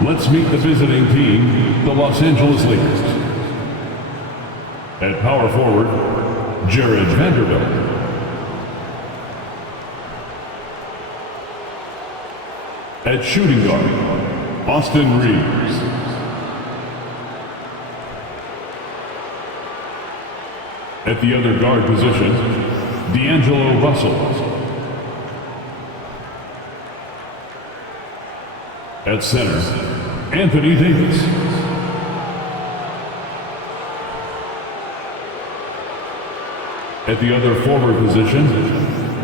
Let's meet the visiting team, the Los Angeles Lakers. At power forward, Jared Vanderbilt. At shooting guard, Austin Reeves. At the other guard position, D'Angelo Russell. At center, Anthony Davis. At the other forward position,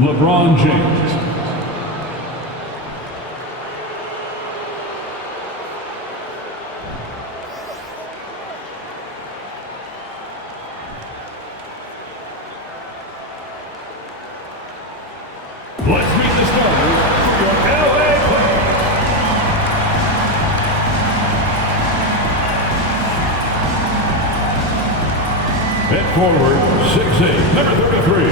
LeBron James. Let's meet the starters for your LA Clippers. At forward, 6'8", number 33,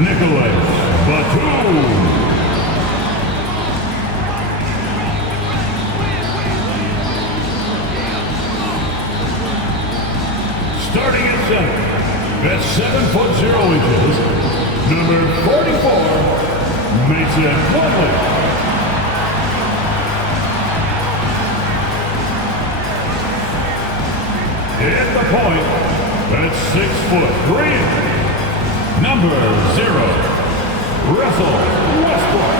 Nicholas Batum. Starting at center, at 7'0", number 44, Mason Plumlee. At the point, at 6'3", number 0, Russell Westbrook.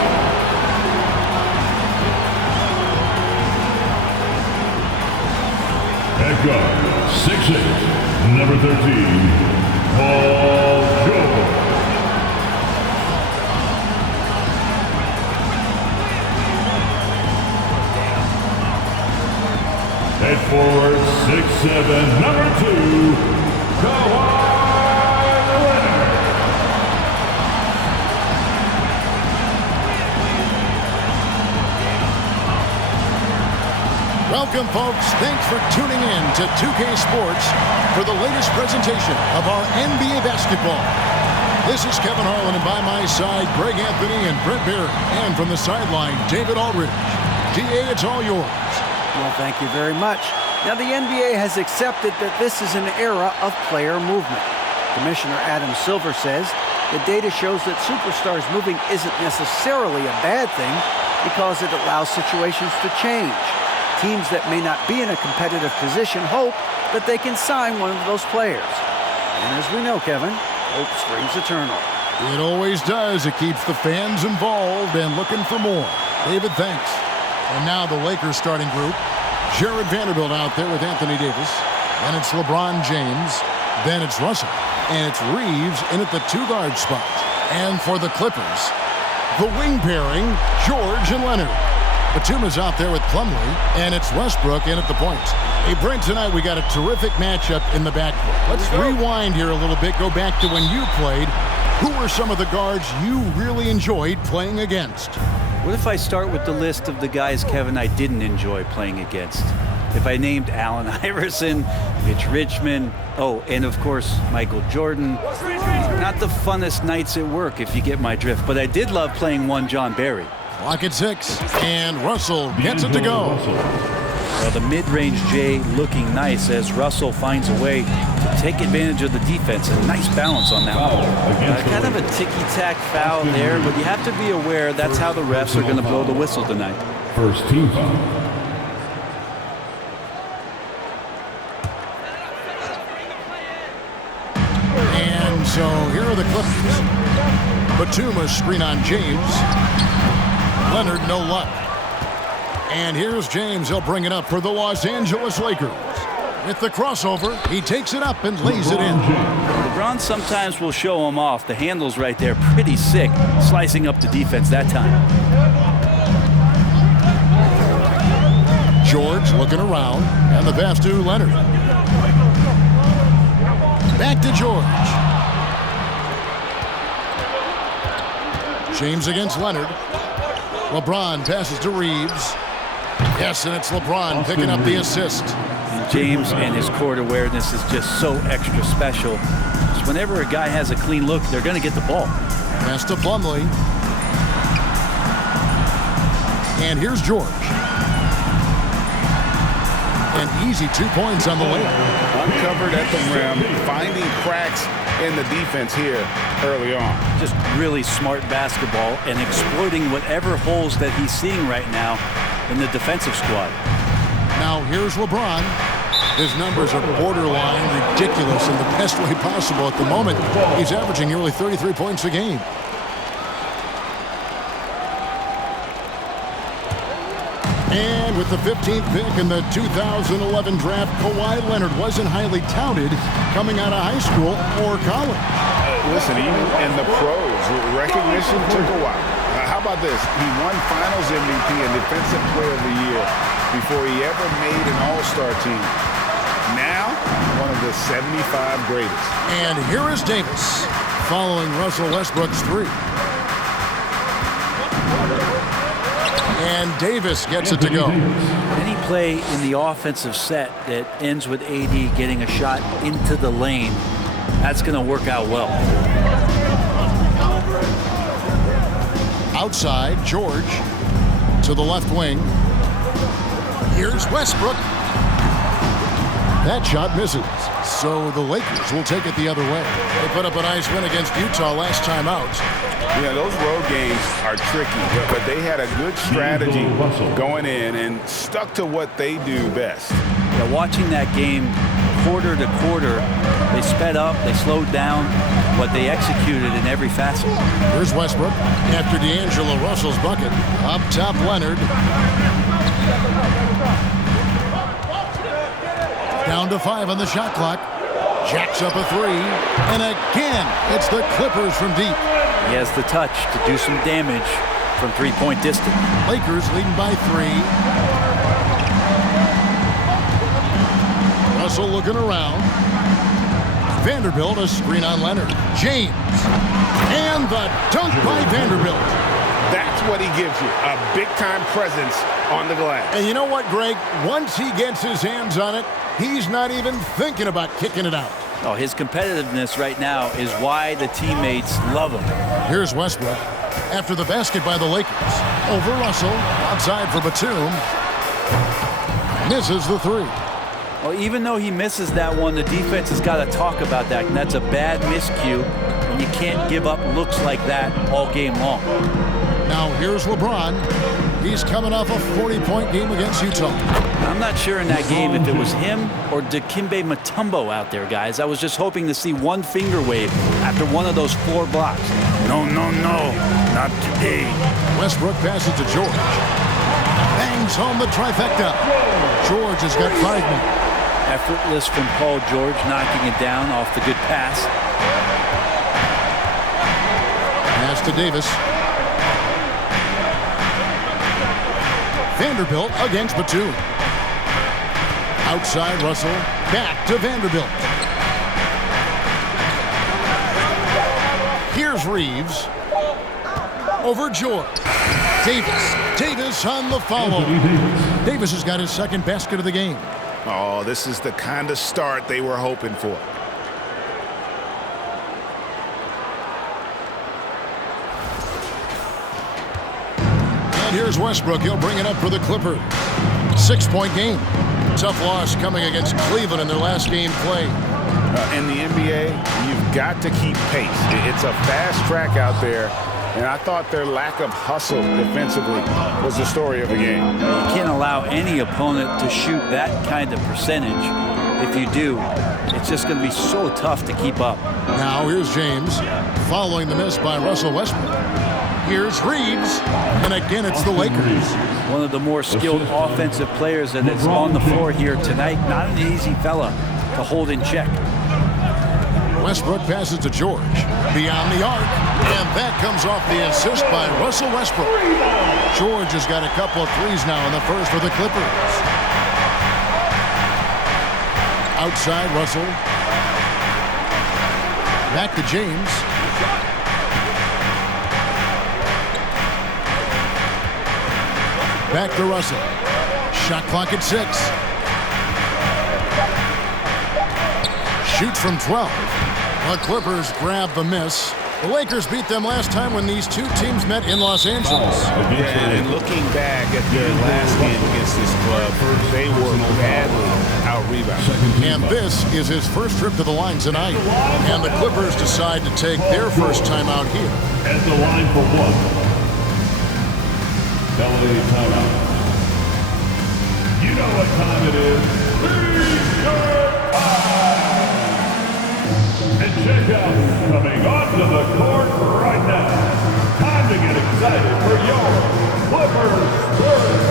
At guard, 6'8", number 13, Paul George. At forward, 6'7", number 2, Kawhi Leonard. Welcome, folks. Thanks for tuning in to 2K Sports for the latest presentation of our NBA basketball. This is Kevin Harlan, and by my side, Greg Anthony and Brent Barry. And from the sideline, David Aldridge. DA, it's all yours. Well, thank you very much. Now, the NBA has accepted that this is an era of player movement. Commissioner Adam Silver says the data shows that superstars moving isn't necessarily a bad thing because it allows situations to change. Teams that may not be in a competitive position hope that they can sign one of those players. And as we know, Kevin, hope springs eternal. It always does. It keeps the fans involved and looking for more. David, thanks. And now the Lakers starting group. Jared Vanderbilt out there with Anthony Davis. Then it's LeBron James. Then it's Russell. And it's Reeves in at the two-guard spot. And for the Clippers, the wing pairing, George and Leonard. Batum is out there with Plumlee. And it's Westbrook in at the point. Hey, Brent, tonight we got a terrific matchup in the backcourt. Let's rewind here a little bit. Go back to when you played. Who were some of the guards you really enjoyed playing against? What if I start with the list of the guys, Kevin, I didn't enjoy playing against? If I named Allen Iverson, Mitch Richmond, and of course, Michael Jordan. Not the funnest nights at work, if you get my drift, but I did love playing one John Barry. Clock at 6, and Russell gets it to go. Well, the mid-range J looking nice as Russell finds a way to take advantage of the defense. A nice balance on that one. Kind of a ticky-tack foul there, but you have to be aware that's how the refs are going to blow the whistle tonight. First team foul. And so here are the Clippers. Batum a screen on James. Leonard, no luck. And here's James. He'll bring it up for the Los Angeles Lakers. With the crossover, he takes it up and lays it in. LeBron sometimes will show him off. The handle's right there, pretty sick, slicing up the defense that time. George looking around, and the pass to Leonard. Back to George. James against Leonard. LeBron passes to Reeves. Yes, and it's LeBron picking up the assist. And James and his court awareness is just so extra special. Because whenever a guy has a clean look, they're going to get the ball. Pass to Plumlee. And here's George. and easy 2 points on the layup. Uncovered at the rim, finding cracks in the defense here early on. Just really smart basketball and exploiting whatever holes that he's seeing right now in the defensive squad. Now here's LeBron. His numbers are borderline ridiculous in the best way possible at the moment. He's averaging nearly 33 points a game. And with the 15th pick in the 2011 draft, Kawhi Leonard wasn't highly touted coming out of high school or college. Listen, even in the pros, recognition took a while. How about this? He won Finals MVP and Defensive Player of the Year before he ever made an All-Star team. Now, one of the 75 greatest. And here is Davis following Russell Westbrook's three. And Davis gets it to go. Any play in the offensive set that ends with AD getting a shot into the lane, that's going to work out well. Outside, George to the left wing. Here's Westbrook. That shot misses. So the Lakers will take it the other way. They put up a nice win against Utah last time out. Yeah, those road games are tricky, but they had a good strategy going in and stuck to what they do best. Yeah, watching that game quarter to quarter, they sped up, they slowed down, but they executed in every facet. Here's Westbrook after D'Angelo Russell's bucket. Up top, Leonard. Down to 5 on the shot clock. Jacks up a three. And again, it's the Clippers from deep. He has the touch to do some damage from three-point distance. Lakers leading by 3. Russell looking around. Vanderbilt, a screen on Leonard. James. And the dunk by Vanderbilt. That's what he gives you, a big-time presence on the glass. And you know what, Greg? Once he gets his hands on it, he's not even thinking about kicking it out. Oh, his competitiveness right now is why the teammates love him. Here's Westbrook after the basket by the Lakers. Over Russell, outside for Batum. Misses the three. Well, even though he misses that one, the defense has got to talk about that. And that's a bad miscue, and you can't give up looks like that all game long. Now here's LeBron. He's coming off a 40-point game against Utah. I'm not sure in that game if it was him or Dikembe Mutombo out there, guys. I was just hoping to see one finger wave after one of those 4 blocks. No, no, no, not today. Westbrook passes to George. Bangs home the trifecta. George has got 5 men. Effortless from Paul George, knocking it down off the good pass. Pass to Davis. Vanderbilt against Batum. Outside Russell, back to Vanderbilt. Here's Reeves. Over George. Davis on the follow. Davis has got his second basket of the game. Oh, this is the kind of start they were hoping for. Here's Westbrook. He'll bring it up for the Clippers. 6-point game. Tough loss coming against Cleveland in their last game play. In the NBA, you've got to keep pace. It's a fast track out there, and I thought their lack of hustle defensively was the story of the game. You can't allow any opponent to shoot that kind of percentage. If you do, it's just going to be so tough to keep up. Now here's James following the miss by Russell Westbrook. Here's Reeves, and again it's the Lakers. One of the more skilled offensive players that is on the floor here tonight. Not an easy fella to hold in check. Westbrook passes to George. Beyond the arc, and that comes off the assist by Russell Westbrook. George has got a couple of threes now in the first for the Clippers. Outside Russell. Back to James. Back to Russell. Shot clock at 6. Shoots from 12. The Clippers grab the miss. The Lakers beat them last time when these two teams met in Los Angeles. Yeah, and looking back at their last game against this club, they were badly out-rebounded. And this is his first trip to the line tonight. And the Clippers decide to take their first time out here. At the line for one. LA timeout. You know what time it is. And check out coming onto the court right now. Time to get excited for your Clippers Spurs.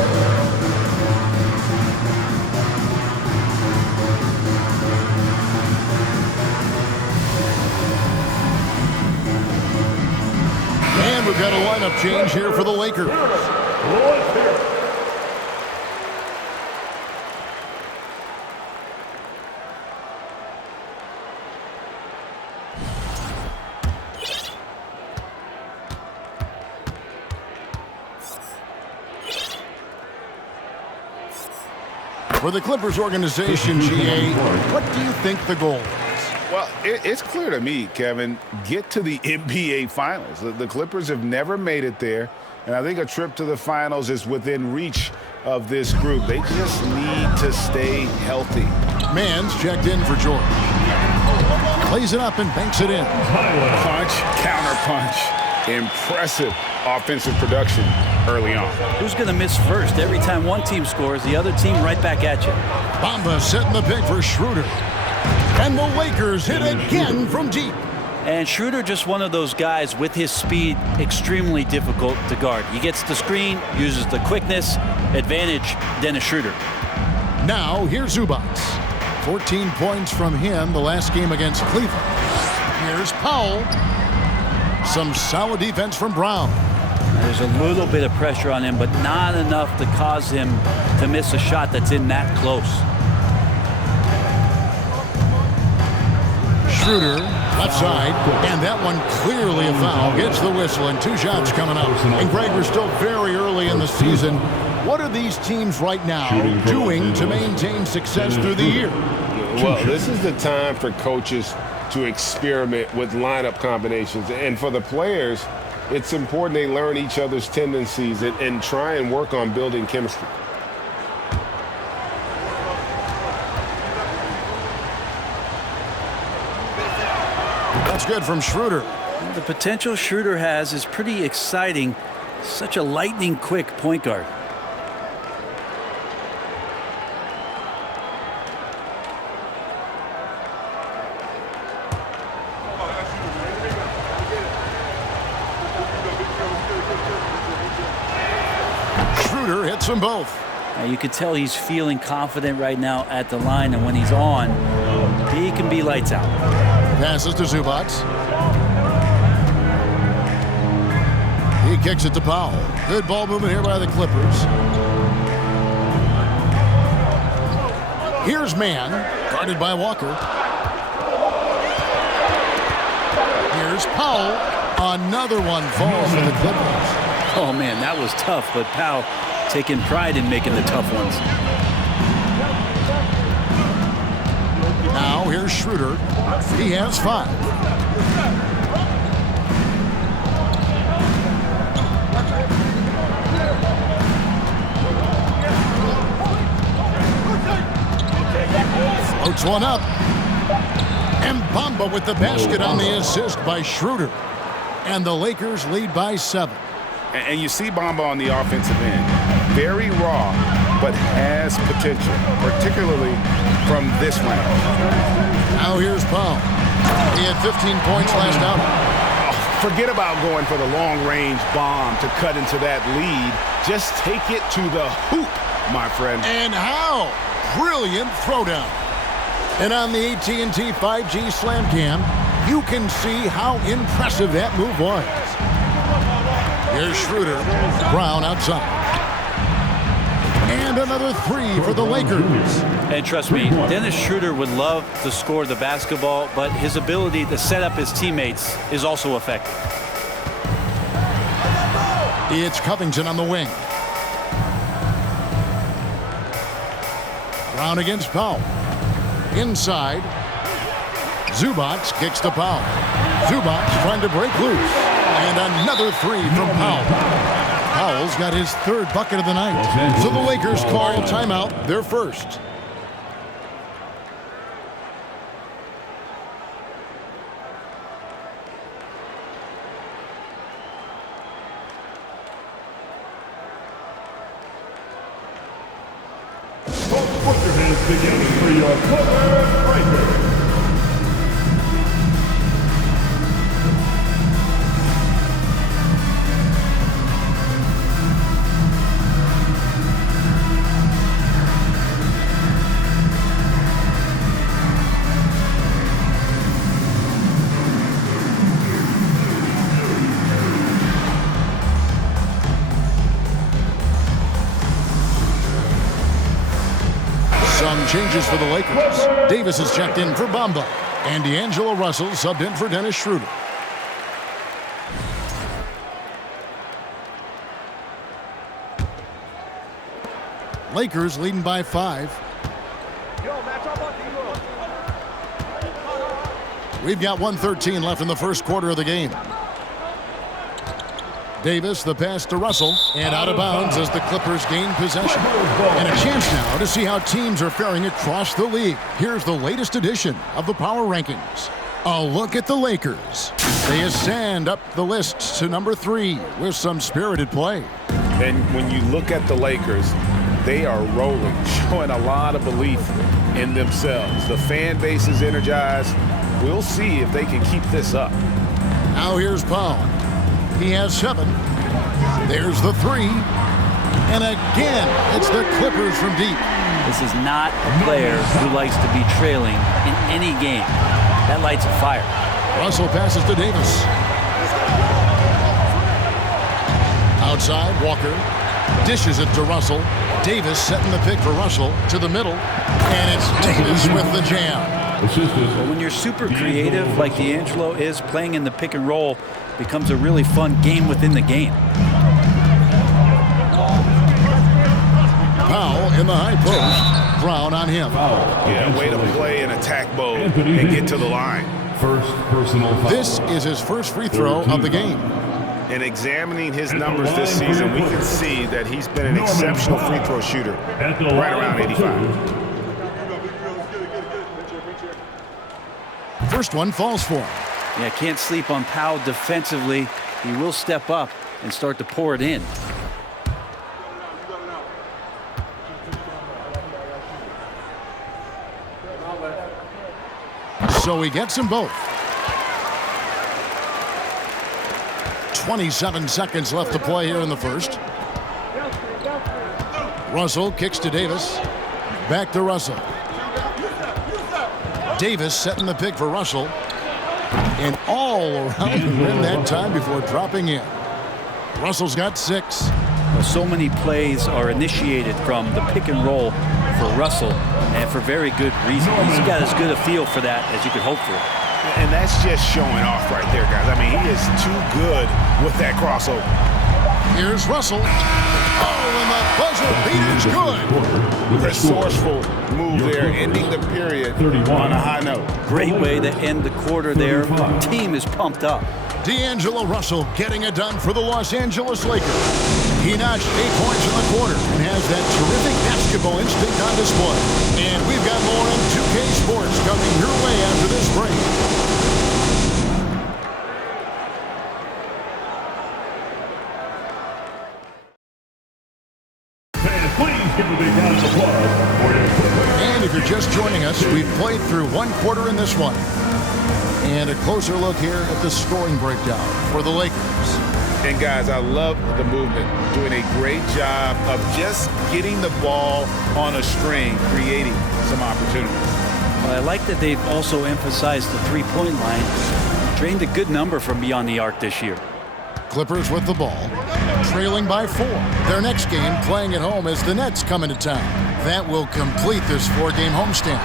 And we've got a lineup change here for the Lakers. Let's hear it. For the Clippers organization, GA, what do you think the goal is? Well, it's clear to me, Kevin, get to the NBA Finals. The Clippers have never made it there, and I think a trip to the Finals is within reach of this group. They just need to stay healthy. Mann's checked in for George. Plays it up and banks it in. Punch, counter punch. Impressive offensive production early on. Who's going to miss first? Every time one team scores, the other team right back at you. Bamba setting the pick for Schroeder. And the Lakers hit again from deep. And Schroeder just one of those guys with his speed, extremely difficult to guard. He gets the screen, uses the quickness, advantage, Dennis Schroeder. Now here's Zubac. 14 points from him the last game against Cleveland. Here's Powell. Some solid defense from Brown. There's a little bit of pressure on him, but not enough to cause him to miss a shot that's in that close. Schroeder, left side, and that one clearly a foul. Gets the whistle, and two shots coming up. And Greg, we're still very early in the season. What are these teams right now doing to maintain success through the year? Well, this is the time for coaches to experiment with lineup combinations. And for the players, it's important they learn each other's tendencies and try and work on building chemistry. That's good from Schroeder. The potential Schroeder has is pretty exciting. Such a lightning quick point guard. Schroeder hits them both. Now you could tell he's feeling confident right now at the line, and when he's on, he can be lights out. Passes to Zubac. He kicks it to Powell. Good ball movement here by the Clippers. Here's Mann, guarded by Walker. Here's Powell. Another one falls for the Clippers. Oh man, that was tough, but Powell taking pride in making the tough ones. Now here's Schroeder. He has 5. Floats one up. And Bamba with the basket on the assist by Schroeder. And the Lakers lead by 7. And you see Bamba on the offensive end. Very raw, but has potential, particularly from this range. Now here's Powell. He had 15 points last out. Forget about going for the long-range bomb to cut into that lead. Just take it to the hoop, my friend. And how? Brilliant throwdown. And on the AT&T 5G Slam Cam, you can see how impressive that move was. Here's Schroeder. Brown outside. And another 3 for the Lakers. And trust me, Dennis Schroeder would love to score the basketball, but his ability to set up his teammates is also effective. It's Covington on the wing. Brown against Powell. Inside. Zubac kicks to Powell. Zubac trying to break loose. And another three from Powell. Powell's got his third bucket of the night. So the Lakers call timeout, their first. Put your hands together for your Clippers Breakers. Some changes for the Lakers. Davis is checked in for Bamba. And D'Angelo Russell subbed in for Dennis Schroeder. Lakers leading by 5. We've got 1:13 left in the first quarter of the game. Davis, the pass to Russell, and out of bounds as the Clippers gain possession. And a chance now to see how teams are faring across the league. Here's the latest edition of the Power Rankings. A look at the Lakers. They ascend up the list to number 3 with some spirited play. And when you look at the Lakers, they are rolling, showing a lot of belief in themselves. The fan base is energized. We'll see if they can keep this up. Now here's Powell. He has 7. There's the 3. And again, it's the Clippers from deep. This is not a player who likes to be trailing in any game. That lights a fire. Russell passes to Davis. Outside, Walker dishes it to Russell. Davis setting the pick for Russell to the middle. And it's Davis with the jam. But when you're super creative like D'Angelo is, playing in the pick and roll becomes a really fun game within the game. Powell in the high post. Brown on him. Yeah, way to play in attack mode and get to the line. First personal foul. This is his first free throw of the game. And examining his numbers this season, we can see that he's been an exceptional free throw shooter, right around 85. First one falls for him. Yeah, can't sleep on Powell defensively. He will step up and start to pour it in. So he gets them both. 27 seconds left to play here in the first. Russell kicks to Davis. Back to Russell. Davis setting the pick for Russell. And all around the rim that time before dropping in. Russell's got 6. Well, so many plays are initiated from the pick and roll for Russell, and for very good reason. He's got as good a feel for that as you could hope for. And that's just showing off right there, guys. I mean, he is too good with that crossover. Here's Russell. Oh, and the buzzer beater's good. Resourceful move there, ending the period on a high note. Great way to end the quarter there. The team is pumped up. D'Angelo Russell getting it done for the Los Angeles Lakers. He notched 8 points in the quarter and has that terrific basketball instinct on display. And we've got more on 2K Sports coming your way after this break. Please give a big round of applause for your Clippers. And if you're just joining us, we've played through 1 quarter in this one. And a closer look here at the scoring breakdown for the Lakers. And guys, I love the movement. Doing a great job of just getting the ball on a string, creating some opportunities. Well, I like that they've also emphasized the three-point line. Drained a good number from beyond the arc this year. Clippers with the ball, trailing by 4. Their next game playing at home as the Nets come into town. That will complete this 4-game homestand.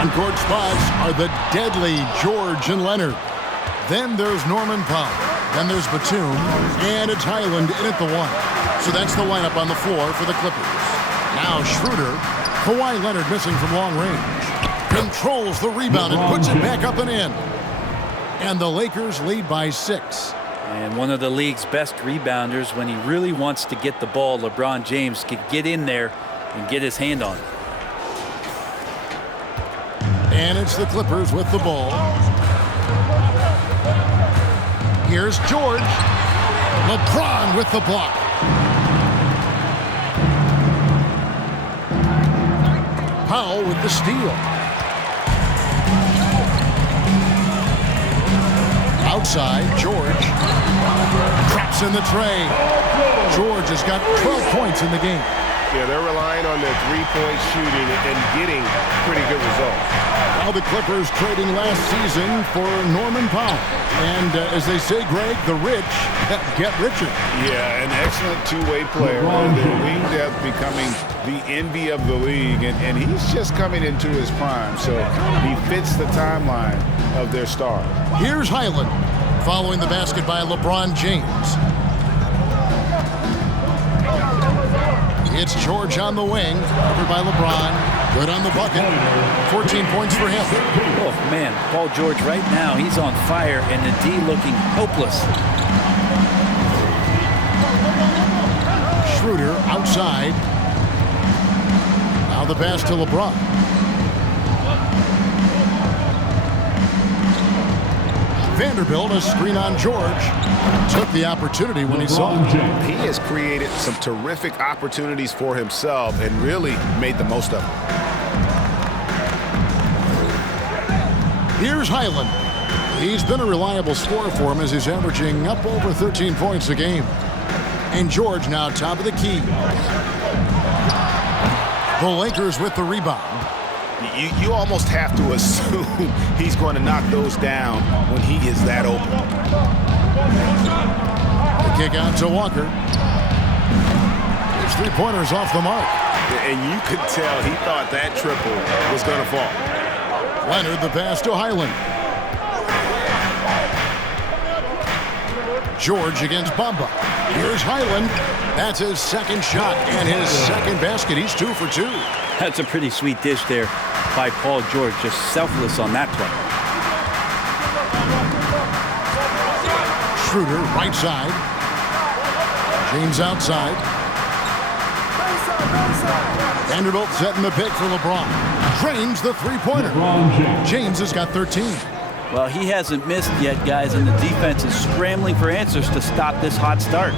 On-court spots are the deadly George and Leonard. Then there's Norman Powell. Then there's Batum, and it's Highland in at the 1. So that's the lineup on the floor for the Clippers. Now Schroeder, Kawhi Leonard missing from long range. Controls the rebound and puts it back up and in. And the Lakers lead by 6. And one of the league's best rebounders, when he really wants to get the ball, LeBron James, can get in there and get his hand on it. And it's the Clippers with the ball. Here's George. LeBron with the block. Powell with the steal. Outside, George. Traps in the tray. George has got 12 points in the game. Yeah, they're relying on their three-point shooting and getting pretty good results. Now the Clippers trading last season for Norman Powell. And as they say, Greg, the rich get richer. Yeah, an excellent two-way player. Their wing depth becoming the envy of the league. And he's just coming into his prime. So he fits the timeline of their star. Here's Highland following the basket by LeBron James. It's George on the wing, covered by LeBron. Good on the bucket. 14 points for him. Oh, man, Paul George right now, he's on fire, and the D looking hopeless. Schroeder outside. Now the pass to LeBron. Vanderbilt, a screen on George. Took the opportunity when he saw it. He has created some terrific opportunities for himself and really made the most of them. Here's Highland. He's been a reliable scorer for him as he's averaging up over 13 points a game. And George now top of the key. The Lakers with the rebound. You almost have to assume he's going to knock those down when he is that open. The kick out to Walker. His three-pointers off the mark. And you could tell he thought that triple was going to fall. Leonard the pass to Highland. George against Bamba. Here's Highland. That's his second shot and his second basket. He's 2 for 2. That's a pretty sweet dish there by Paul George, just selfless on that play. Schroeder, right side. James outside. Vanderbilt setting the pick for LeBron. Drains the three-pointer. James has got 13. Well, he hasn't missed yet, guys, and the defense is scrambling for answers to stop this hot start.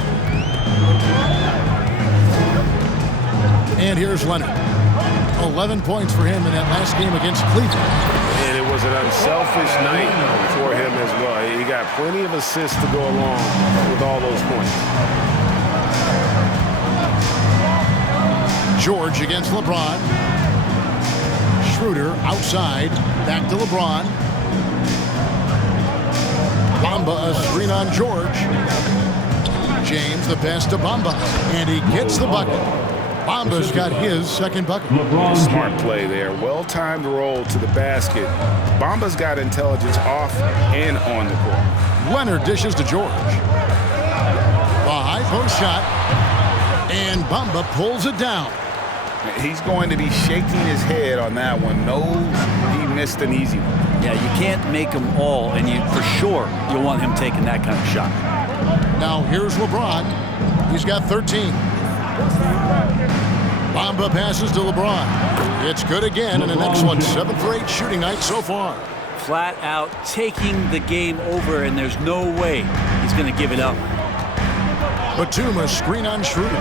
And here's Leonard. 11 points for him in that last game against Cleveland. And it was an unselfish night for him as well. He got plenty of assists to go along with all those points. George against LeBron. Schroeder outside. Back to LeBron. Bamba a screen on George. James the pass to Bamba. And he gets the bucket. Bamba's got his second bucket. Smart play there. Well-timed roll to the basket. Bamba's got intelligence off and on the court. Leonard dishes to George. The high post shot. And Bamba pulls it down. He's going to be shaking his head on that one. Knows he missed an easy one. Yeah, you can't make them all, and you for sure you'll want him taking that kind of shot. Now here's LeBron. He's got 13. Bamba passes to LeBron. It's good again, and an excellent 7 for 8 shooting night so far. Flat out taking the game over, and there's no way he's going to give it up. Batum a screen on Schroeder.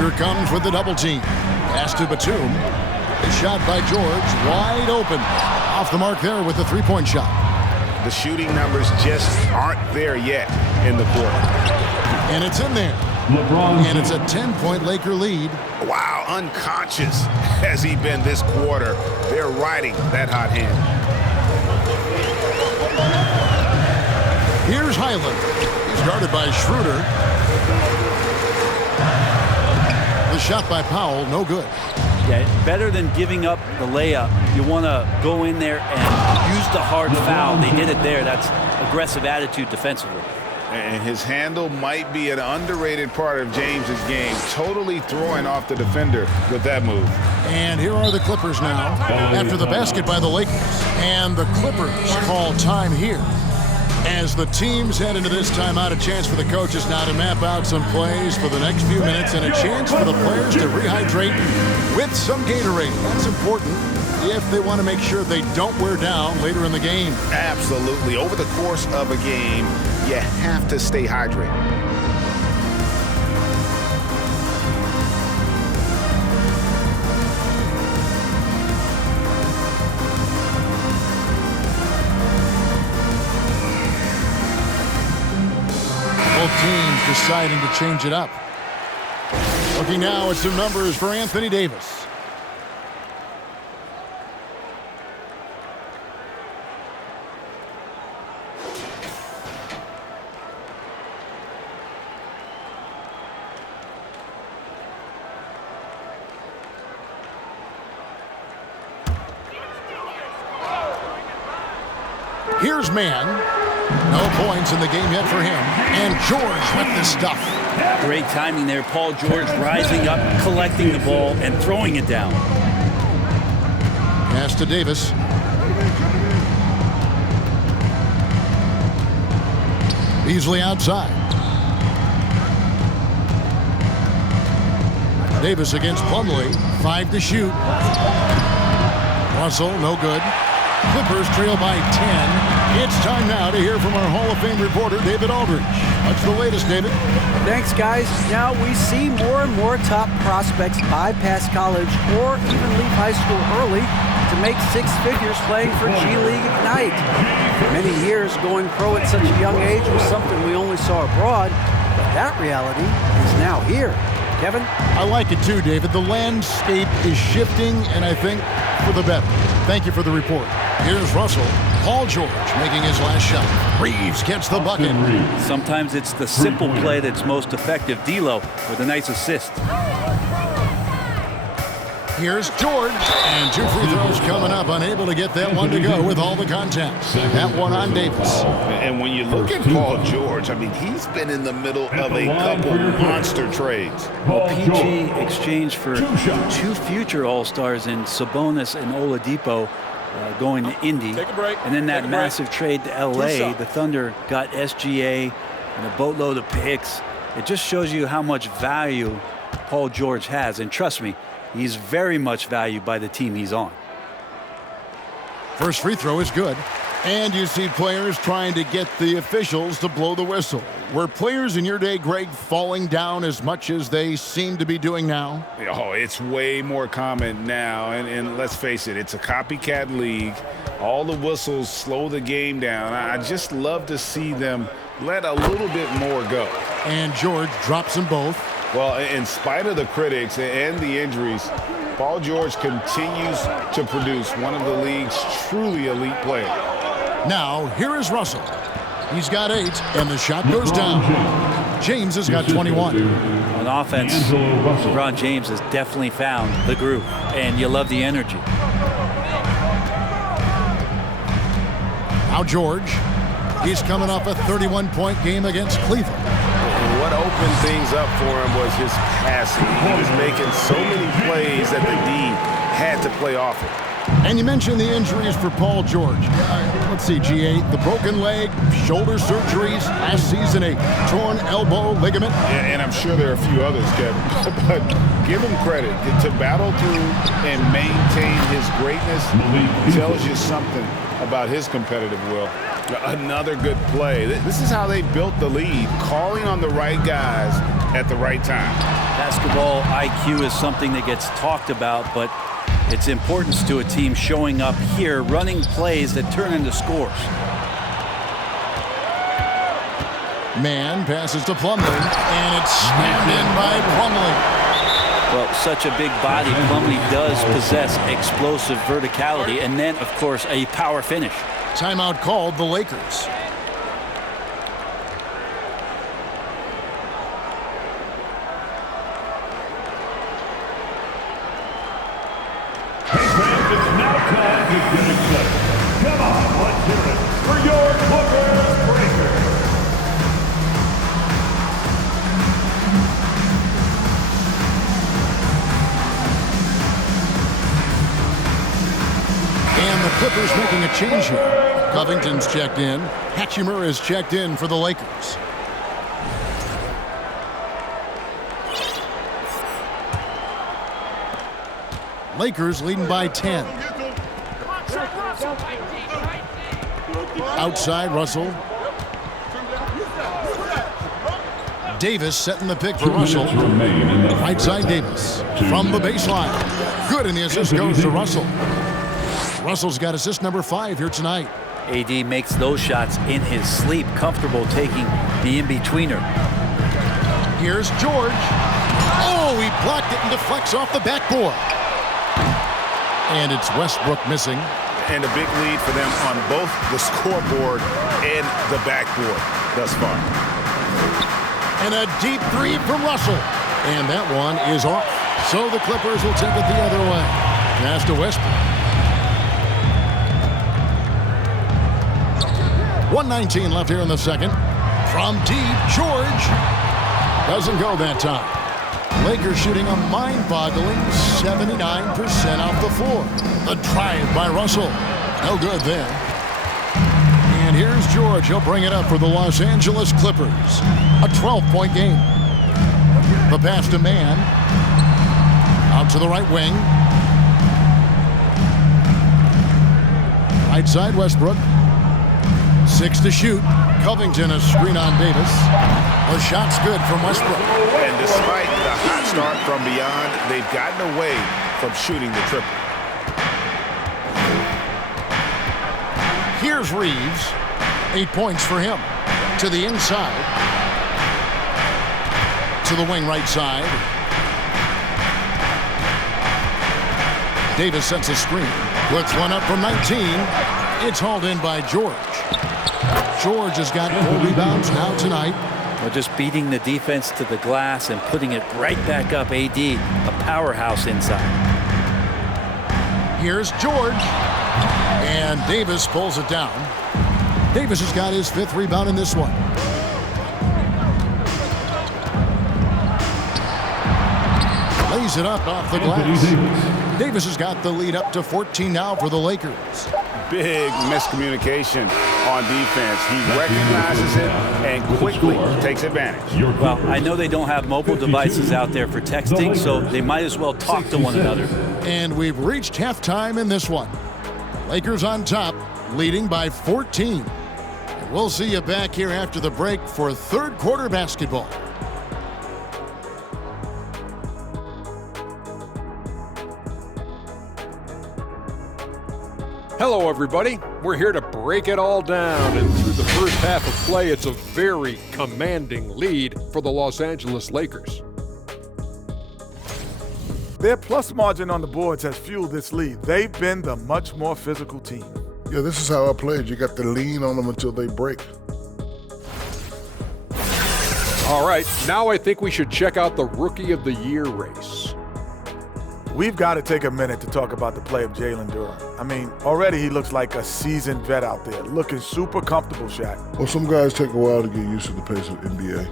Here comes with the double team. Pass to Batum. A shot by George, wide open. Off the mark there with the three-point shot. The shooting numbers just aren't there yet in the quarter. And it's in there. And it's a 10-point Laker lead. Wow, unconscious has he been this quarter. They're riding that hot hand. Here's Highland. He's guarded by Schroeder. The shot by Powell, no good. Yeah, better than giving up the layup. You want to go in there and use the hard foul. They did it there. That's aggressive attitude defensively. And his handle might be an underrated part of James's game. Totally throwing off the defender with that move. And here are the Clippers now after the basket by the Lakers. And the Clippers call time here As the teams head into this timeout, a chance for the coaches now to map out some plays for the next few minutes and a chance for the players to rehydrate with some Gatorade. That's important if they want to make sure they don't wear down later in the game. Absolutely. Over the course of a game, you have to stay hydrated. Both teams deciding to change it up. Looking now at some numbers for Anthony Davis. Here's man. No points in the game yet for him. And George with the stuff. Great timing there. Paul George rising up, collecting the ball, and throwing it down. Pass to Davis. Beasley outside. Davis against Plumlee. 5 to shoot. Russell, no good. Clippers trail by 10. It's time now to hear from our Hall of Fame reporter, David Aldridge. What's the latest, David? Thanks, guys. Now we see more and more top prospects bypass college or even leave high school early to make six figures playing for G League Ignite. For many years, going pro at such a young age was something we only saw abroad, but that reality is now here. Kevin? I like it too, David. The landscape is shifting, and I think for the better. Thank you for the report. Here's Russell. Paul George making his last shot. Reeves gets the bucket. Sometimes it's the simple play that's most effective. D'Lo with a nice assist. Here's George. And 2 free throws coming up. Unable to get that one to go with all the contact. That one on Davis. And when you look at Paul George, I mean, he's been in the middle of a couple monster trades. Well, PG exchanged for 2 future All-Stars in Sabonis and Oladipo going to Indy. And then that massive trade to L.A., the Thunder got SGA and a boatload of picks. It just shows you how much value Paul George has. And trust me, he's very much valued by the team he's on. First free throw is good. And you see players trying to get the officials to blow the whistle. Were players in your day, Greg, falling down as much as they seem to be doing now? Oh, it's way more common now. And let's face it, it's a copycat league. All the whistles slow the game down. I just love to see them let a little bit more go. And George drops them both. Well, in spite of the critics and the injuries, Paul George continues to produce one of the league's truly elite players. Now, here is Russell. He's got 8, and the shot goes down. James has got 21. On offense, LeBron James has definitely found the groove, and you love the energy. Now George. He's coming off a 31-point game against Cleveland. What opened things up for him was his passing. He was making so many plays that the D had to play off it. And you mentioned the injuries for Paul George. Let's see, G8, the broken leg, shoulder surgeries, last season a torn elbow ligament. And I'm sure there are a few others, Kevin. But give him credit. To battle through and maintain his greatness tells you something about his competitive will. Another good play. This is how they built the lead, calling on the right guys at the right time. Basketball IQ is something that gets talked about, but its importance to a team showing up here, running plays that turn into scores. Man passes to Plumlee, and it's snapped in by Plumlee. Well, such a big body, Plumlee does possess explosive verticality, and then, of course, a power finish. Timeout called the Lakers. It's now time to get excited. Come on, let's hear it for your Clippers Breakers. And the Clippers making a change here. Covington's checked in. Hachimura is checked in for the Lakers. Lakers leading by 10. Outside, Russell. Davis setting the pick for Russell. Right side, Davis. From the baseline. Good, and the assist goes to Russell. Russell's got assist number 5 here tonight. AD makes those shots in his sleep, comfortable taking the in-betweener. Here's George. Oh, he blocked it and deflects off the backboard. And it's Westbrook missing. And a big lead for them on both the scoreboard and the backboard thus far. And a deep 3 from Russell. And that one is off. So the Clippers will take it the other way. Pass to Westbrook. 1:19 left here in the second. From deep, George. Doesn't go that time. Lakers shooting a mind-boggling 79% off the floor. The drive by Russell. No good there. And here's George. He'll bring it up for the Los Angeles Clippers. A 12-point game. The pass to Mann. Out to the right wing. Right side, Westbrook. 6 to shoot. Covington a screen on Davis. The shot's good from Westbrook. And despite the hot start from beyond, they've gotten away from shooting the triple. Here's Reeves. 8 points for him. To the inside. To the wing right side. Davis sets a screen. Puts one up from 19. It's hauled in by George. George has got 4 rebounds now tonight. Well, just beating the defense to the glass and putting it right back up. AD, a powerhouse inside. Here's George. And Davis pulls it down. Davis has got his 5th rebound in this one. Lays it up off the glass. Davis has got the lead up to 14 now for the Lakers. Big miscommunication on defense. He recognizes it and quickly takes advantage. Well, I know they don't have mobile devices out there for texting, so they might as well talk to one another. And we've reached halftime in this one. Lakers on top, leading by 14. And we'll see you back here after the break for third quarter basketball. Hello, everybody. We're here to break it all down, and through the first half of play, it's a very commanding lead for the Los Angeles Lakers. Their plus margin on the boards has fueled this lead. They've been the much more physical team. Yeah, this is how I played. You got to lean on them until they break. All right, now I think we should check out the Rookie of the Year race. We've got to take a minute to talk about the play of Jalen Durham. I mean, already he looks like a seasoned vet out there, looking super comfortable, Shaq. Well, some guys take a while to get used to the pace of NBA.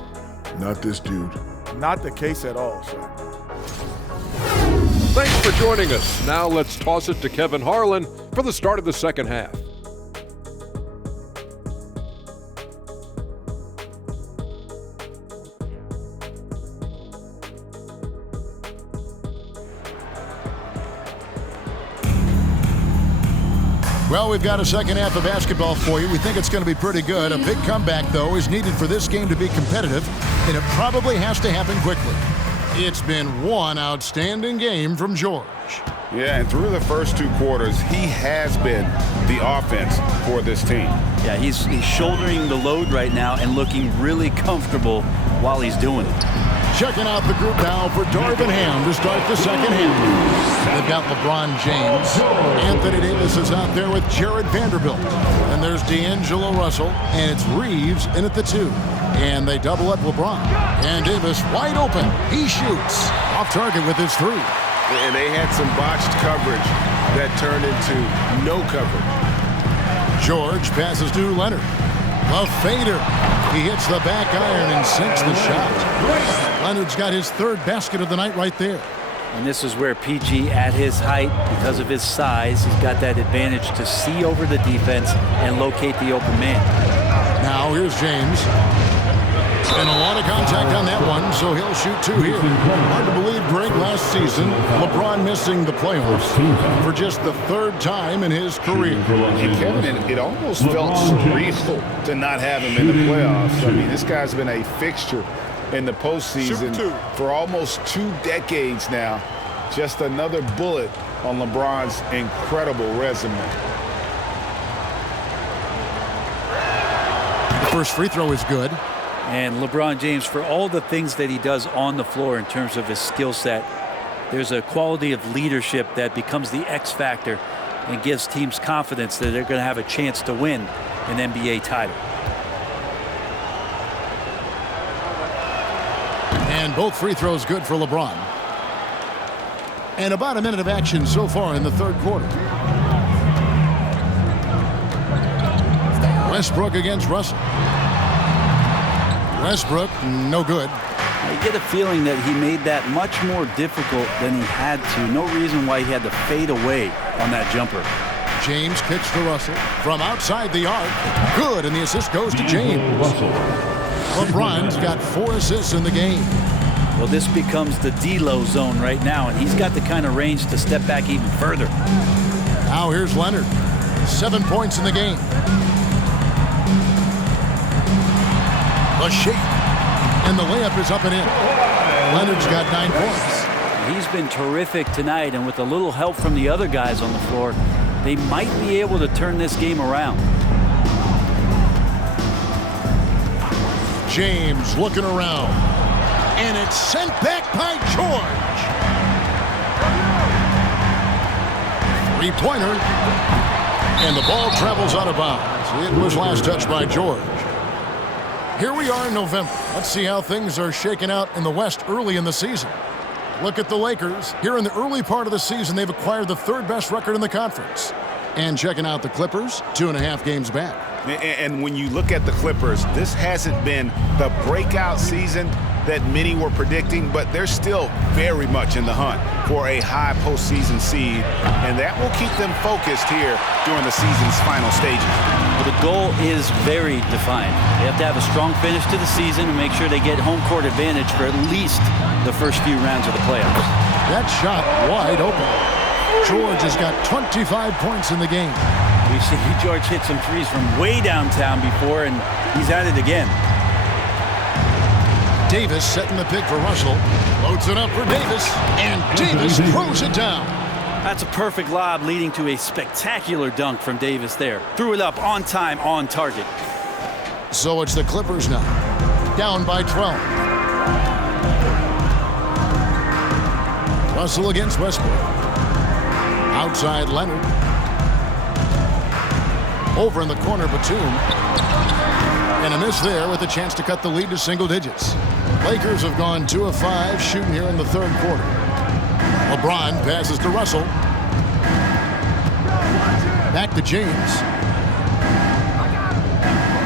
Not this dude. Not the case at all, Shaq. Thanks for joining us. Now let's toss it to Kevin Harlan for the start of the second half. Well, we've got a second half of basketball for you. We think it's going to be pretty good. A big comeback, though, is needed for this game to be competitive, and it probably has to happen quickly. It's been one outstanding game from George. Yeah, and through the first 2 quarters, he has been the offense for this team. Yeah, he's shouldering the load right now and looking really comfortable while he's doing it. Checking out the group now for Darvin Ham to start the second half. They've got LeBron James. Anthony Davis is out there with Jared Vanderbilt. And there's D'Angelo Russell, and it's Reeves in at the 2. And they double up LeBron. And Davis wide open. He shoots. Off target with his 3. And they had some botched coverage that turned into no coverage. George passes to Leonard. A fader. He hits the back iron and sinks the shot. Leonard's got his 3rd basket of the night right there. And this is where PG, at his height, because of his size, he's got that advantage to see over the defense and locate the open man. Now here's James. And a lot of contact on that one, so he'll shoot 2 here. Hard to believe, Greg, last season, LeBron missing the playoffs for just the 3rd time in his career. And Kevin, it almost felt surreal to not have him in the playoffs. I mean, this guy's been a fixture in the postseason for almost 2 decades now. Just another bullet on LeBron's incredible resume. The first free throw is good. And LeBron James, for all the things that he does on the floor in terms of his skill set, there's a quality of leadership that becomes the X factor and gives teams confidence that they're going to have a chance to win an NBA title. And both free throws good for LeBron. And about a minute of action so far in the 3rd quarter. Westbrook against Russell. Westbrook, no good. I get a feeling that he made that much more difficult than he had to. No reason why he had to fade away on that jumper. James kicks to Russell from outside the arc. Good, and the assist goes to James. LeBron's got 4 assists in the game. Well, this becomes the D-Lo zone right now, and he's got the kind of range to step back even further. Now here's Leonard. 7 points in the game. The shake. And the layup is up and in. Leonard's got 9 points. He's been terrific tonight, and with a little help from the other guys on the floor, they might be able to turn this game around. James looking around. And it's sent back by George. 3-pointer. And the ball travels out of bounds. It was last touched by George. Here we are in November. Let's see how things are shaking out in the West early in the season. Look at the Lakers. Here in the early part of the season, they've acquired the 3rd best record in the conference. And checking out the Clippers, 2.5 games back. And when you look at the Clippers, this hasn't been the breakout season that many were predicting, but they're still very much in the hunt for a high postseason seed, and that will keep them focused here during the season's final stages. Well, the goal is very defined. They have to have a strong finish to the season and make sure they get home court advantage for at least the first few rounds of the playoffs. That shot wide open. George has got 25 points in the game. We've seen George hit some threes from way downtown before, and he's at it again. Davis setting the pick for Russell. Loads it up for Davis, and Davis throws it down. That's a perfect lob leading to a spectacular dunk from Davis there. Threw it up on time, on target. So it's the Clippers now, down by 12. Russell against Westbrook. Outside Leonard. Over in the corner, Batum. And a miss there with a chance to cut the lead to single digits. Lakers have gone 2 of 5 shooting here in the 3rd quarter. LeBron passes to Russell. Back to James.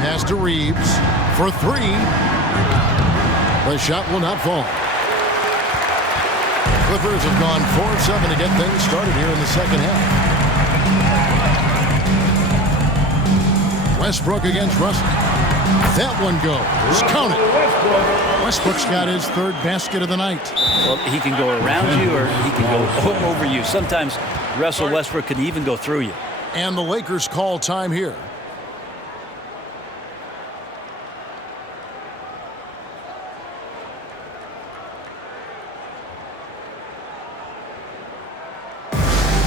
Pass to Reeves for 3. The shot will not fall. Clippers have gone 4 of 7 to get things started here in the 2nd half. Westbrook against Russell. That one goes. Count it. Westbrook's got his 3rd basket of the night. Well, he can go around you or he can go over you. Sometimes Russell Westbrook can even go through you. And the Lakers call time here.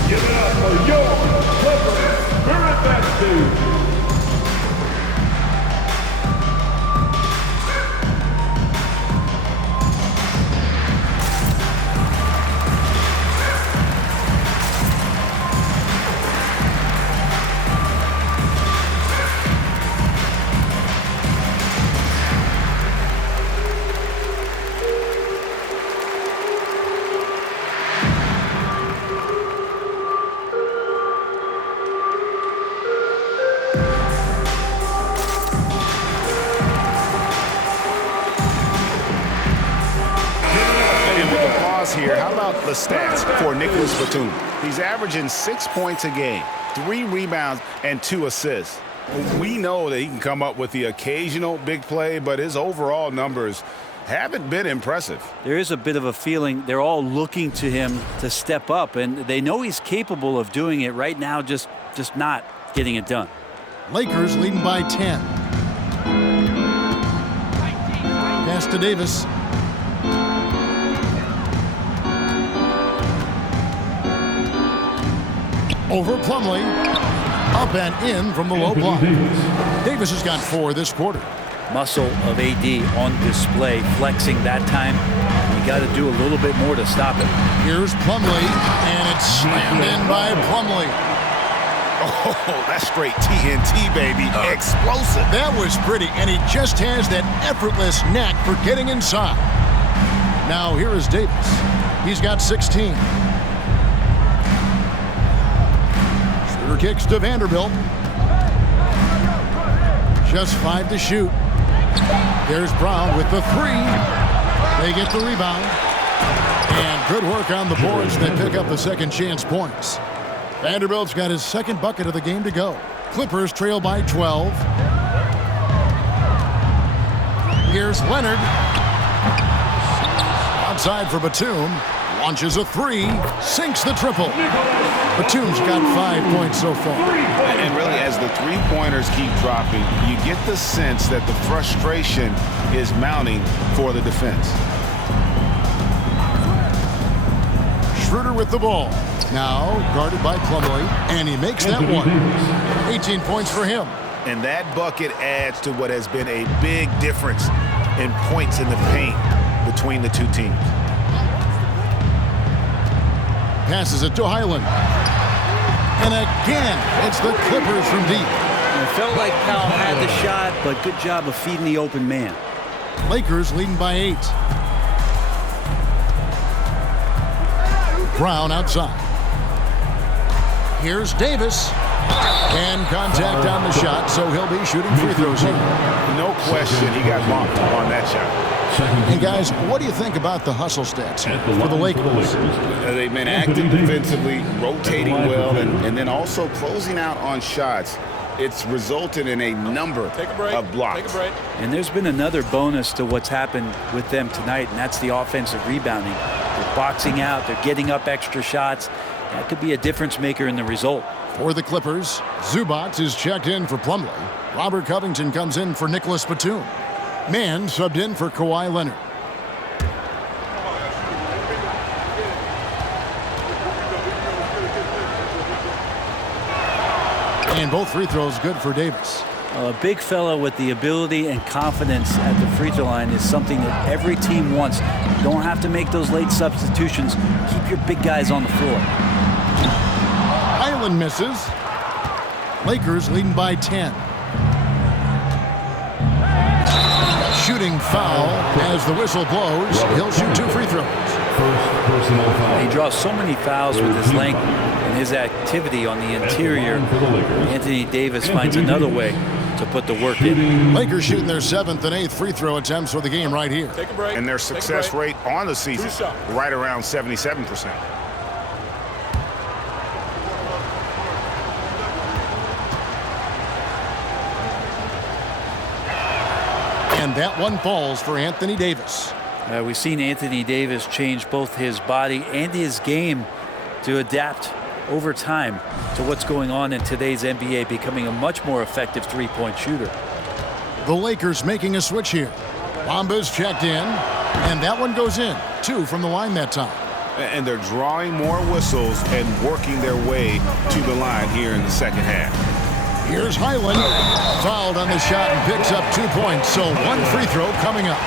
Give it up for your Clippers. Spirit that dude. here. How about the stats for Nicholas Batum? He's averaging 6 points a game, 3 rebounds, and 2 assists. We know that he can come up with the occasional big play, but his overall numbers haven't been impressive. There is a bit of a feeling they're all looking to him to step up, and they know he's capable of doing it right now, just not getting it done. Lakers leading by 10. Pass to Davis. Over Plumlee. Up and in from the low block. Davis has got 4 this quarter. Muscle of AD on display, flexing that time. You got to do a little bit more to stop it. Here's Plumlee, and it's slammed in by Plumlee. Oh, that's straight TNT, baby. Explosive. That was pretty, and he just has that effortless knack for getting inside. Now here is Davis. He's got 16. Shooter kicks to Vanderbilt. Just 5 to shoot. There's Brown with the 3. They get the rebound. And good work on the boards. They pick up the second chance points. Vanderbilt's got his second bucket of the game to go. Clippers trail by 12. Here's Leonard. Outside for Batum. Launches a 3. Sinks the triple. Batum's got 5 points so far. And really, as the three-pointers keep dropping, you get the sense that the frustration is mounting for the defense. Schroeder with the ball. Now guarded by Plumlee, and he makes that one. 18 points for him. And that bucket adds to what has been a big difference in points in the paint between the two teams. Passes it to Highland. And again, it's the Clippers from deep. It felt like Powell had the shot, but good job of feeding the open man. Lakers leading by 8. Brown outside. Here's Davis. And contact on the shot, so he'll be shooting free throws here. No question he got bumped on that shot. And guys, what do you think about the hustle stats for the Lakers? They've been active defensively, rotating well, and then also closing out on shots. It's resulted in a number of blocks. And there's been another bonus to what's happened with them tonight, and that's the offensive rebounding. They're boxing out, they're getting up extra shots. That could be a difference maker in the result. For the Clippers, Zubac is checked in for Plumlee. Robert Covington comes in for Nicholas Batum. Mann subbed in for Kawhi Leonard. And both free throws good for Davis. A big fella with the ability and confidence at the free throw line is something that every team wants. You don't have to make those late substitutions. Keep your big guys on the floor. Highland misses. Lakers leading by 10. Shooting foul as the whistle blows. He'll shoot 2 free throws. He draws so many fouls with his length and his activity on the interior. Anthony Davis finds another way to put the work in. Lakers shooting their 7th and 8th free throw attempts for the game right here. And their success rate on the season, right around 77%. And that one falls for Anthony Davis. We've seen Anthony Davis change both his body and his game to adapt over time to what's going on in today's NBA, becoming a much more effective three-point shooter. The Lakers making a switch here. Bamba's checked in, and that one goes in. 2 from the line that time. And they're drawing more whistles and working their way to the line here in the second half. Here's Highland, fouled on the shot and picks up 2 points, so 1 free throw coming up.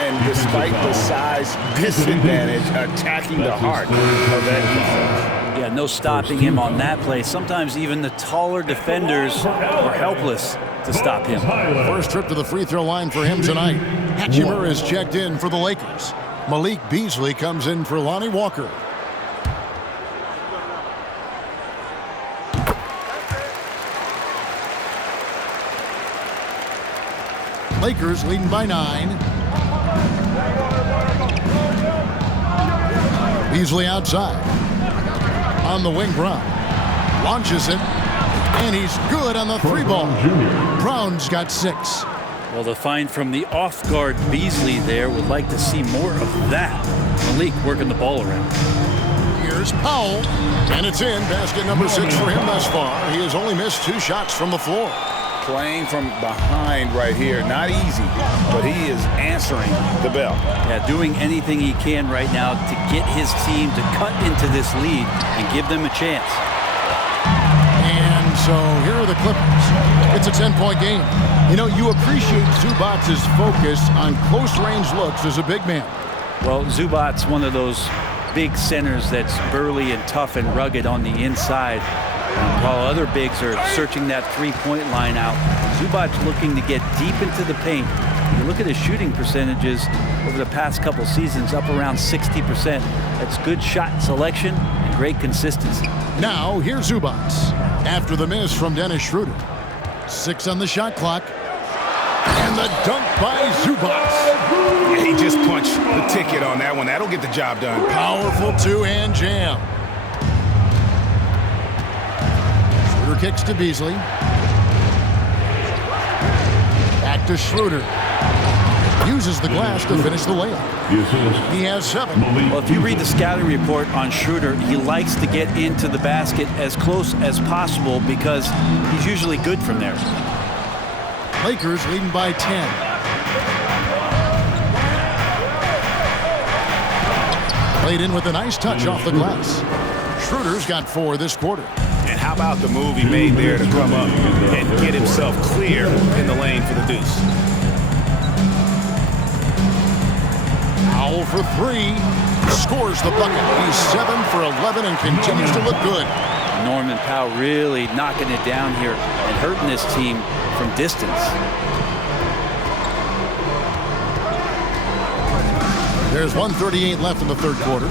And despite the size disadvantage, attacking the heart of that defense. Yeah, no stopping him on that play. Sometimes even the taller defenders are helpless to stop him. First trip to the free throw line for him tonight. Hatchimer is checked in for the Lakers. Malik Beasley comes in for Lonnie Walker. Lakers leading by 9. Beasley outside. On the wing, Brown. Launches it. And he's good on the 3-ball. Brown's got 6. Well, the find from the off-guard Beasley there would like to see more of that. Malik working the ball around. Here's Powell. And it's in. Basket number 6 for him thus far. He has only missed 2 shots from the floor. Playing from behind right here. Not easy, but he is answering the bell. Yeah, doing anything he can right now to get his team to cut into this lead and give them a chance. And so here are the Clippers. It's a 10-point game. You know, you appreciate Zubac's focus on close-range looks as a big man. Well, Zubac's one of those big centers that's burly and tough and rugged on the inside. While other bigs are searching that three-point line out, Zubac's looking to get deep into the paint. You look at his shooting percentages over the past couple seasons, up around 60%. That's good shot selection and great consistency. Now, here's Zubac. After the miss from Dennis Schroeder. 6 on the shot clock. And the dunk by Zubac. Yeah, he just punched the ticket on that one. That'll get the job done. Powerful two-hand jam. Schroeder kicks to Beasley. Back to Schroeder. Uses the glass to finish the layup. He has 7. Well, if you read the scouting report on Schroeder, he likes to get into the basket as close as possible because he's usually good from there. Lakers leading by 10. Played in with a nice touch off the glass. Schroeder's got 4 this quarter. And how about the move he made there to come up and get himself clear in the lane for the deuce? Powell for 3. Scores the bucket. He's 7 for 11 and continues to look good. Norman Powell really knocking it down here and hurting this team from distance. There's 1:38 left in the third quarter.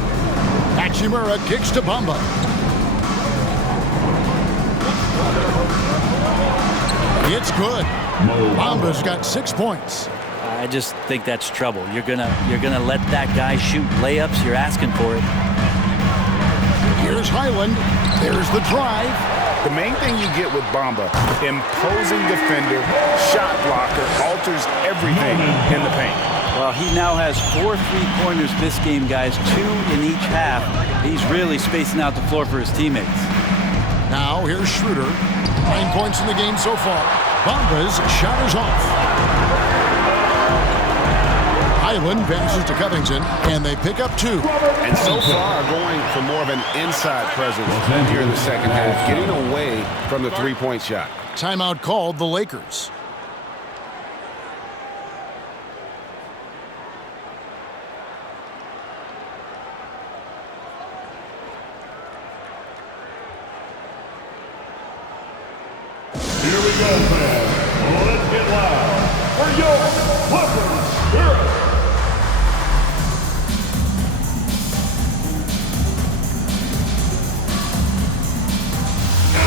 Hachimura kicks to Bamba. It's good. Bamba's got 6 points. I just think that's trouble. You're gonna let that guy shoot layups. You're asking for it. Here's Highland. There's the drive. The main thing you get with Bamba, imposing defender, shot blocker, alters everything in the paint. Well, he now has 4 3-pointers this game, guys. 2 in each half. He's really spacing out the floor for his teammates. Now here's Schroeder. 9 points in the game so far. Bamba's shot is off. Highland passes to Covington, and they pick up 2. And so far going for more of an inside presence here in the second half, getting away from the 3-point shot. Timeout called the Lakers. Here we go, fans. Let's get loud for your Clippers Spirit.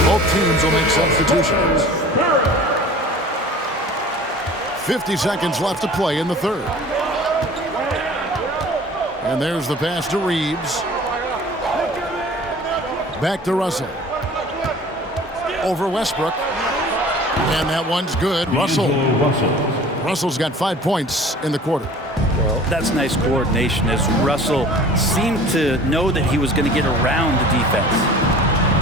Both teams will make substitutions. 50 seconds left to play in the third. And there's the pass to Reeves. Back to Russell. Over Westbrook. And that one's good. Russell's got 5 points in the quarter. Well, that's nice coordination as Russell seemed to know that he was going to get around the defense.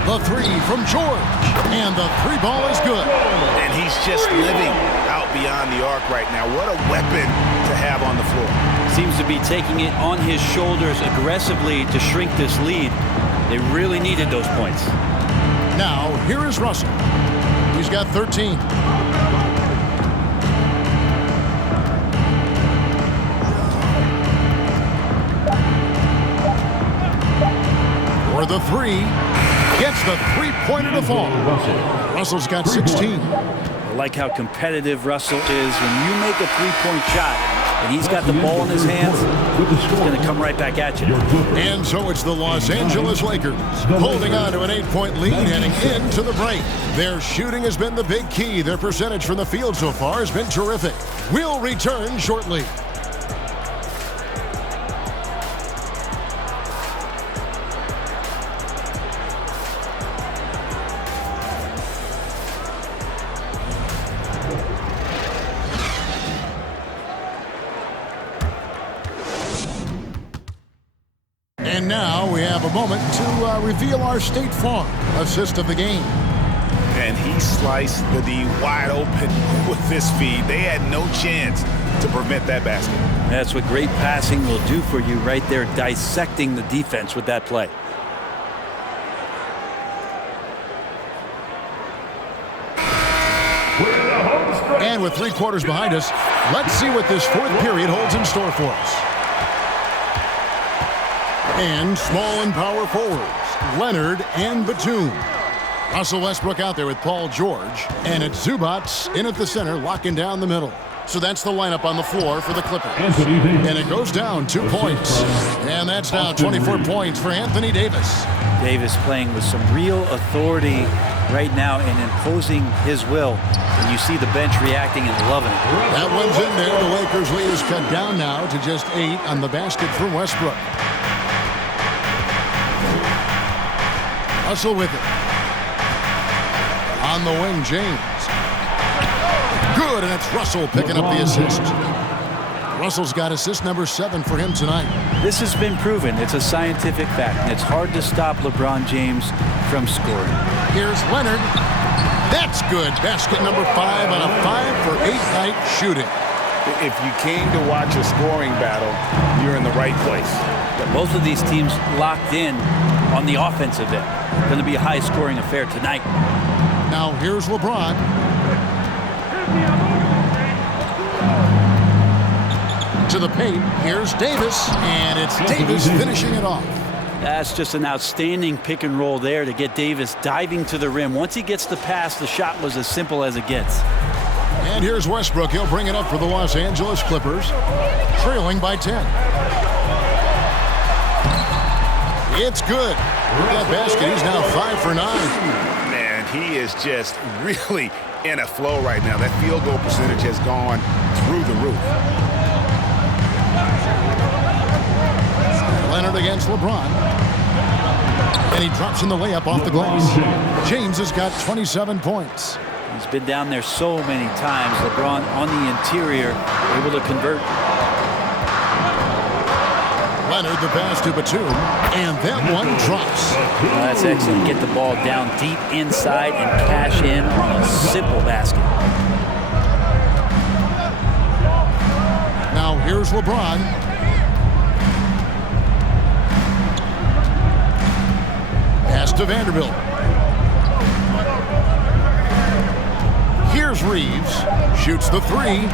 The 3 from George. And the 3-ball is good. And he's just living out beyond the arc right now. What a weapon to have on the floor. Seems to be taking it on his shoulders aggressively to shrink this lead. They really needed those points. Now, here is Russell. He's got 13. For the 3. Gets the 3-pointer to fall. Russell's got 16. I like how competitive Russell is. When you make a 3-point shot and he's got the ball in his hands, he's going to come right back at you. And so it's the Los Angeles Lakers holding on to an 8-point lead heading into the break. Their shooting has been the big key. Their percentage from the field so far has been terrific. We'll return shortly. have a moment to reveal our State Farm assist of the game. And he sliced the D wide open with this feed. They had no chance to prevent that basket. That's what great passing will do for you right there, dissecting the defense with that play. And with 3 quarters behind us, let's see what this 4th period holds in store for us. And small and power forwards, Leonard and Batum. Russell Westbrook out there with Paul George. And it's Zubats in at the center, locking down the middle. So that's the lineup on the floor for the Clippers. And it goes down 2 points. And that's now 24 points for Anthony Davis. Davis playing with some real authority right now and imposing his will. And you see the bench reacting and loving it. That one's in there. The Lakers lead is cut down now to just 8 on the basket from Westbrook. Russell with it. On the wing, James. Good, and it's Russell picking up the assist. Russell's got assist number 7 for him tonight. This has been proven. It's a scientific fact, and it's hard to stop LeBron James from scoring. Here's Leonard. That's good. Basket number 5 on a 5-for-8 night shooting. If you came to watch a scoring battle, you're in the right place. Both of these teams locked in on the offensive end. Going to be a high-scoring affair tonight. Now here's LeBron. To the paint. Here's Davis, and it's Davis finishing it off. That's just an outstanding pick and roll there to get Davis diving to the rim. Once he gets the pass, the shot was as simple as it gets. And here's Westbrook. He'll bring it up for the Los Angeles Clippers, trailing by 10. It's good. With that basket, he's now 5 for 9. Man, he is just really in a flow right now. That field goal percentage has gone through the roof. Leonard against LeBron. And he drops in the layup off the glass. James has got 27 points. He's been down there so many times. LeBron on the interior, able to convert. Leonard the pass to Batum, and that one drops. Well, that's excellent. Get the ball down deep inside and cash in on a simple basket. Now here's LeBron. Pass to Vanderbilt. Here's Reeves. Shoots the 3.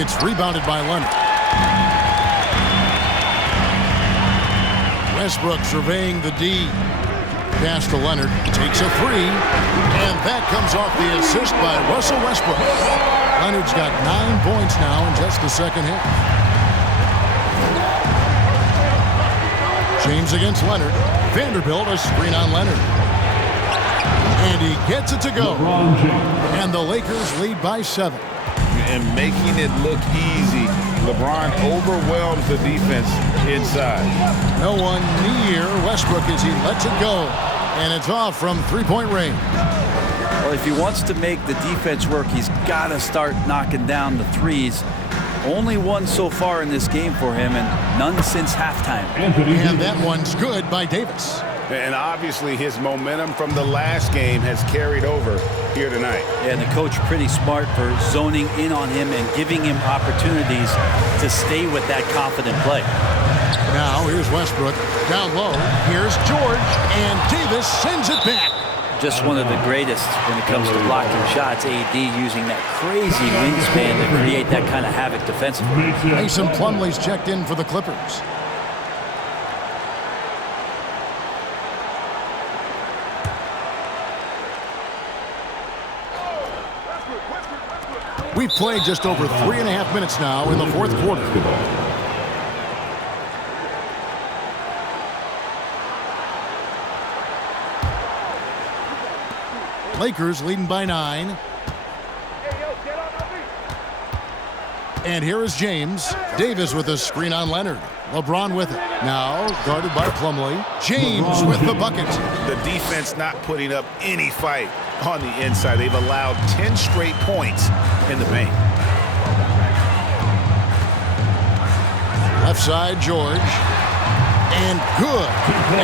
It's rebounded by Leonard. Westbrook surveying the D. Pass to Leonard. Takes a 3. And that comes off the assist by Russell Westbrook. Leonard's got 9 points now in just the second half. James against Leonard. Vanderbilt a screen on Leonard. And he gets it to go. And the Lakers lead by 7. And making it look easy, LeBron overwhelms the defense inside. No one near Westbrook as he lets it go. And it's off from 3-point range. Well, if he wants to make the defense work, he's got to start knocking down the threes. Only one so far in this game for him, and none since halftime. And that one's good by Davis. And obviously his momentum from the last game has carried over here tonight. Yeah, and the coach pretty smart for zoning in on him and giving him opportunities to stay with that confident play. Now here's Westbrook down low. Here's George, and Davis sends it back. Just one of the greatest when it comes to blocking shots. AD using that crazy wingspan to create that kind of havoc defensively. Mason Plumlee's checked in for the Clippers. We've played just over 3.5 minutes now in the 4th quarter. Lakers leading by 9. And here is James. Davis with a screen on Leonard. LeBron with it. Now guarded by Plumlee. James with the bucket. The defense not putting up any fight on the inside. They've allowed 10 straight points in the paint. Left side, George. And good,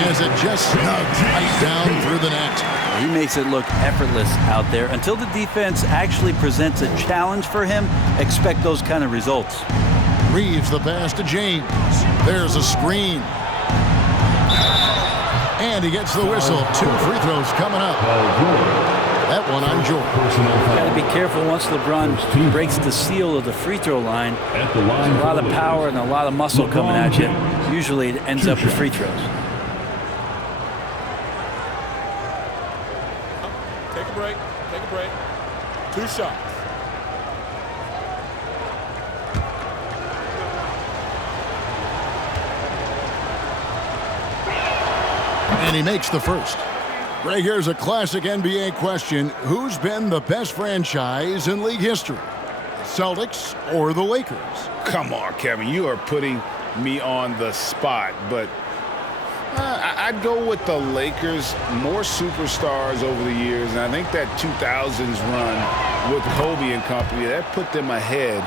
as it just snugs right down through the net. He makes it look effortless out there. Until the defense actually presents a challenge for him, expect those kind of results. Reeves the pass to James. There's a screen. And he gets the whistle. 2 free throws coming up. That one on Jordan. Got to be careful once LeBron breaks the seal of the free throw line. There's a lot of power and a lot of muscle coming at you. Usually it ends up with free throws. Take a break. Take a break. 2 shots. And he makes the first. Greg, here's a classic NBA question. Who's been the best franchise in league history? The Celtics or the Lakers? Come on, Kevin. You are putting me on the spot, but I'd go with the Lakers. More superstars over the years, and I think that 2000s run with Kobe and company, that put them ahead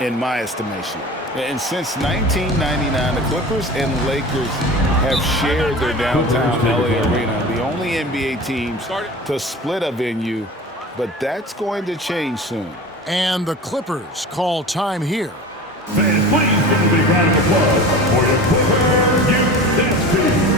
in my estimation. And since 1999, the Clippers and Lakers have shared their downtown LA arena, the only NBA teams to split a venue, but that's going to change soon. And the Clippers call time here. Fans, please give a big round of applause for your Clipper Youth Dance Team.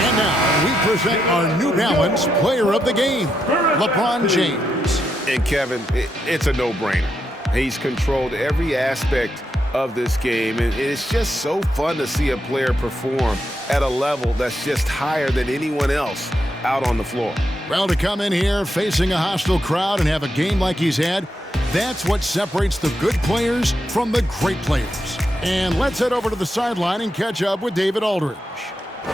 And now we present our New Balance Player of the Game, LeBron James. And Kevin, it's a no-brainer. He's controlled every aspect of this game, and it's just so fun to see a player perform at a level that's just higher than anyone else out on the floor. Well, to come in here facing a hostile crowd and have a game like he's had, that's what separates the good players from the great players. And let's head over to the sideline and catch up with David Aldridge.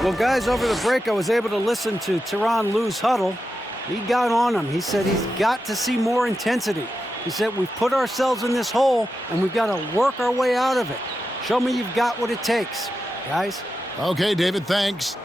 Well, guys, over the break, I was able to listen to Tyronn Lue's huddle. He got on him. He said he's got to see more intensity. He said we've put ourselves in this hole, and we've got to work our way out of it. Show me you've got what it takes, guys. Okay, David, thanks.